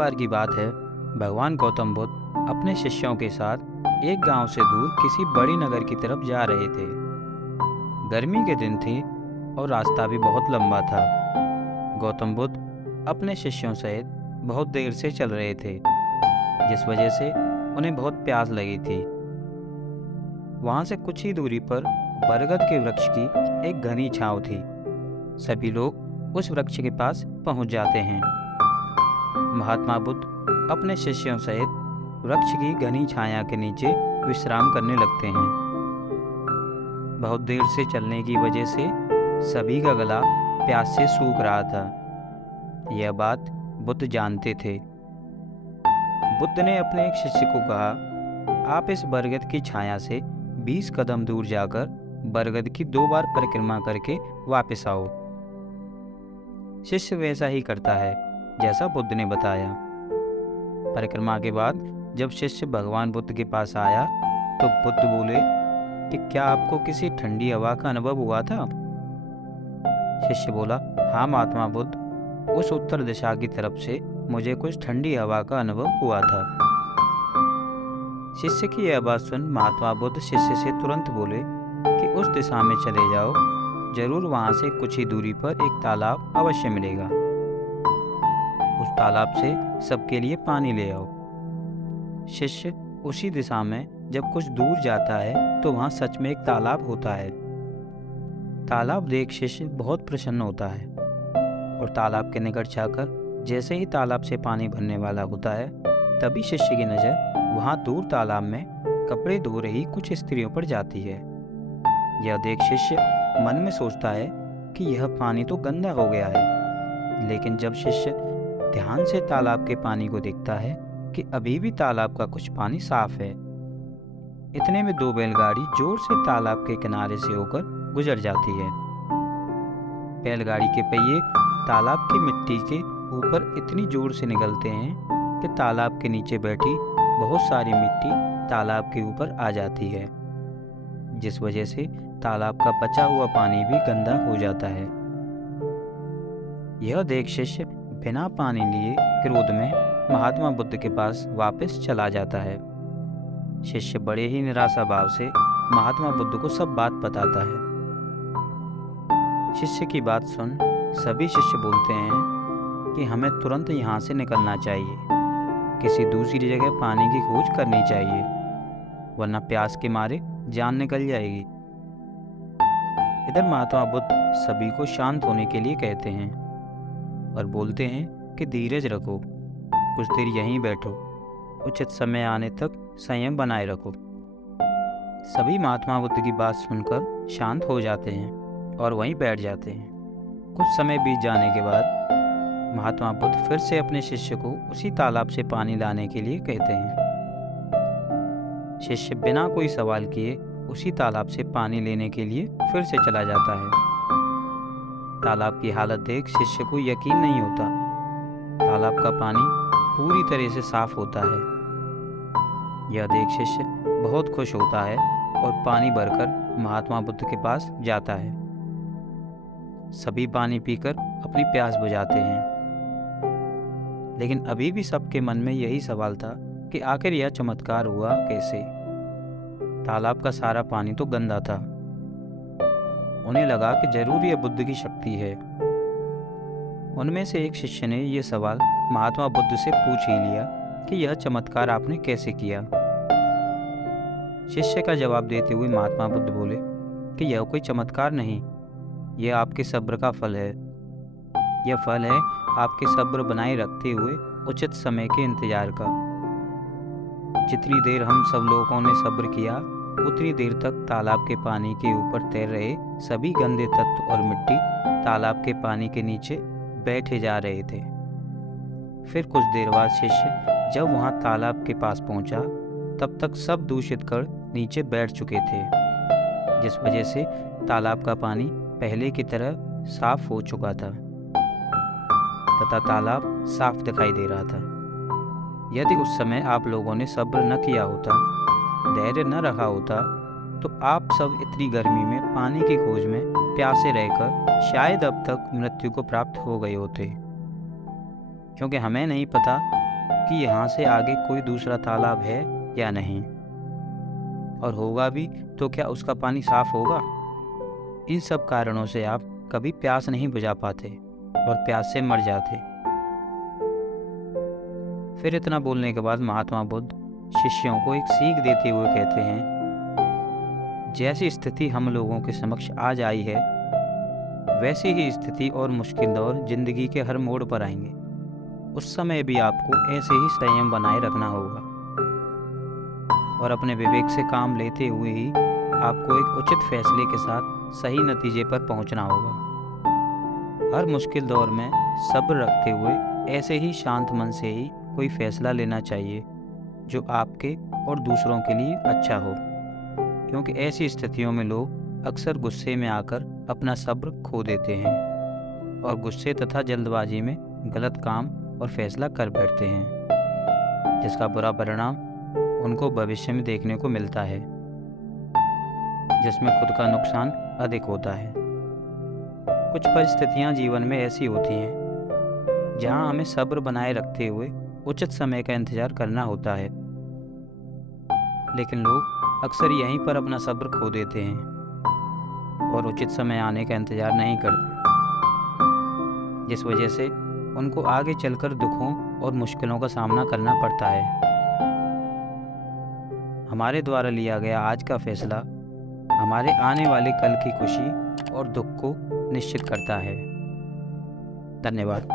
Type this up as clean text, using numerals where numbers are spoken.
बार की बात है, भगवान गौतम बुद्ध अपने शिष्यों के साथ एक गांव से दूर किसी बड़ी नगर की तरफ जा रहे थे। गर्मी के दिन थे और रास्ता भी बहुत लंबा था। गौतम बुद्ध अपने शिष्यों सहित बहुत देर से चल रहे थे, जिस वजह से उन्हें बहुत प्यास लगी थी। वहां से कुछ ही दूरी पर बरगद के वृक्ष की एक घनी छांव थी। सभी लोग उस वृक्ष के पास पहुंच जाते हैं। महात्मा बुद्ध अपने शिष्यों सहित वृक्ष की घनी छाया के नीचे विश्राम करने लगते हैं। बहुत देर से चलने की वजह से सभी का गला प्यास से सूख रहा था। यह बात बुद्ध जानते थे। बुद्ध ने अपने एक शिष्य को कहा, आप इस बरगद की छाया से 20 कदम दूर जाकर बरगद की 2 बार परिक्रमा करके वापस आओ। शिष्य वैसा ही करता है जैसा बुद्ध ने बताया। परिक्रमा के बाद जब शिष्य भगवान बुद्ध के पास आया तो बुद्ध बोले कि क्या आपको किसी ठंडी हवा का अनुभव हुआ था? शिष्य बोला, हाँ महात्मा बुद्ध, उस उत्तर दिशा की तरफ से मुझे कुछ ठंडी हवा का अनुभव हुआ था। शिष्य की यह बात सुन महात्मा बुद्ध शिष्य से तुरंत बोले कि उस दिशा में चले जाओ, जरूर वहां से कुछ ही दूरी पर एक तालाब अवश्य मिलेगा। उस तालाब से सबके लिए पानी ले आओ। शिष्य उसी दिशा में जब कुछ दूर जाता है तो वहां सच में एक तालाब होता है। तालाब देख शिष्य बहुत प्रसन्न होता है और तालाब के निकट जाकर जैसे ही तालाब से पानी भरने वाला होता है, तभी शिष्य की नज़र वहां दूर तालाब में कपड़े धो रही कुछ स्त्रियों पर जाती है। यह देख शिष्य मन में सोचता है कि यह पानी तो गंदा हो गया है, लेकिन जब शिष्य ध्यान से तालाब के पानी को देखता है कि अभी भी तालाब का कुछ पानी साफ है। इतने में 2 बैलगाड़ी जोर से तालाब के किनारे से होकर गुजर जाती है। बैलगाड़ी के पहिए तालाब की मिट्टी के ऊपर इतनी जोर से निकलते हैं कि तालाब के नीचे बैठी बहुत सारी मिट्टी तालाब के ऊपर आ जाती है, जिस वजह से तालाब का बचा हुआ पानी भी गंदा हो जाता है। यह देख शिष्य बिना पानी लिए क्रोध में महात्मा बुद्ध के पास वापस चला जाता है। शिष्य बड़े ही निराशा भाव से महात्मा बुद्ध को सब बात बताता है। शिष्य की बात सुन सभी शिष्य बोलते हैं कि हमें तुरंत यहाँ से निकलना चाहिए, किसी दूसरी जगह पानी की खोज करनी चाहिए, वरना प्यास के मारे जान निकल जाएगी। इधर महात्मा बुद्ध सभी को शांत होने के लिए कहते हैं और बोलते हैं कि धीरज रखो, कुछ देर यहीं बैठो, उचित समय आने तक संयम बनाए रखो। सभी महात्मा बुद्ध की बात सुनकर शांत हो जाते हैं और वहीं बैठ जाते हैं। कुछ समय बीत जाने के बाद महात्मा बुद्ध फिर से अपने शिष्य को उसी तालाब से पानी लाने के लिए कहते हैं। शिष्य बिना कोई सवाल किए उसी तालाब से पानी लेने के लिए फिर से चला जाता है। तालाब की हालत देख शिष्य को यकीन नहीं होता। तालाब का पानी पूरी तरह से साफ होता है। यह देख शिष्य बहुत खुश होता है और पानी भरकर महात्मा बुद्ध के पास जाता है। सभी पानी पीकर अपनी प्यास बुझाते हैं, लेकिन अभी भी सबके मन में यही सवाल था कि आखिर यह चमत्कार हुआ कैसे। तालाब का सारा पानी तो गंदा था। उन्हें लगा कि जरूर यह बुद्ध की शक्ति है। उनमें से एक शिष्य ने यह सवाल महात्मा बुद्ध से पूछ ही लिया कि यह चमत्कार आपने कैसे किया। शिष्य का जवाब देते हुए महात्मा बुद्ध बोले कि यह कोई चमत्कार नहीं, यह आपके सब्र का फल है। यह फल है आपके सब्र बनाए रखते हुए उचित समय के इंतजार का। जितनी देर हम सब लोगों ने सब्र किया, उतनी देर तक तालाब के पानी के ऊपर तैर रहे सभी गंदे तत्व और मिट्टी तालाब के पानी के नीचे बैठे जा रहे थे। फिर कुछ देर बाद शिष्य जब वहां तालाब के पास पहुंचा, तब तक सब दूषित कर नीचे बैठ चुके थे, जिस वजह से तालाब का पानी पहले की तरह साफ हो चुका था तथा तालाब साफ दिखाई दे रहा था। यदि उस समय आप लोगों ने सब्र न किया होता, धैर्य न रखा होता, तो आप सब इतनी गर्मी में पानी की खोज में प्यासे रहकर शायद अब तक मृत्यु को प्राप्त हो गए होते। क्योंकि हमें नहीं पता कि यहाँ से आगे कोई दूसरा तालाब है या नहीं, और होगा भी तो क्या उसका पानी साफ होगा। इन सब कारणों से आप कभी प्यास नहीं बुझा पाते और प्यास से मर जाते। फिर इतना बोलने के बाद महात्मा बुद्ध शिष्यों को एक सीख देते हुए कहते हैं, जैसी स्थिति हम लोगों के समक्ष आज आई है, वैसी ही स्थिति और मुश्किल दौर जिंदगी के हर मोड़ पर आएंगे। उस समय भी आपको ऐसे ही संयम बनाए रखना होगा और अपने विवेक से काम लेते हुए ही आपको एक उचित फैसले के साथ सही नतीजे पर पहुंचना होगा। हर मुश्किल दौर में सब्र रखते हुए ऐसे ही शांत मन से ही कोई फैसला लेना चाहिए जो आपके और दूसरों के लिए अच्छा हो, क्योंकि ऐसी स्थितियों में लोग अक्सर गुस्से में आकर अपना सब्र खो देते हैं और गुस्से तथा जल्दबाजी में गलत काम और फैसला कर बैठते हैं, जिसका बुरा परिणाम उनको भविष्य में देखने को मिलता है, जिसमें खुद का नुकसान अधिक होता है। कुछ परिस्थितियां जीवन में ऐसी होती हैं जहां हमें सब्र बनाए रखते हुए उचित समय का इंतजार करना होता है, लेकिन लोग अक्सर यहीं पर अपना सब्र खो देते हैं और उचित समय आने का इंतजार नहीं करते, जिस वजह से उनको आगे चलकर दुखों और मुश्किलों का सामना करना पड़ता है। हमारे द्वारा लिया गया आज का फैसला हमारे आने वाले कल की खुशी और दुख को निश्चित करता है। धन्यवाद।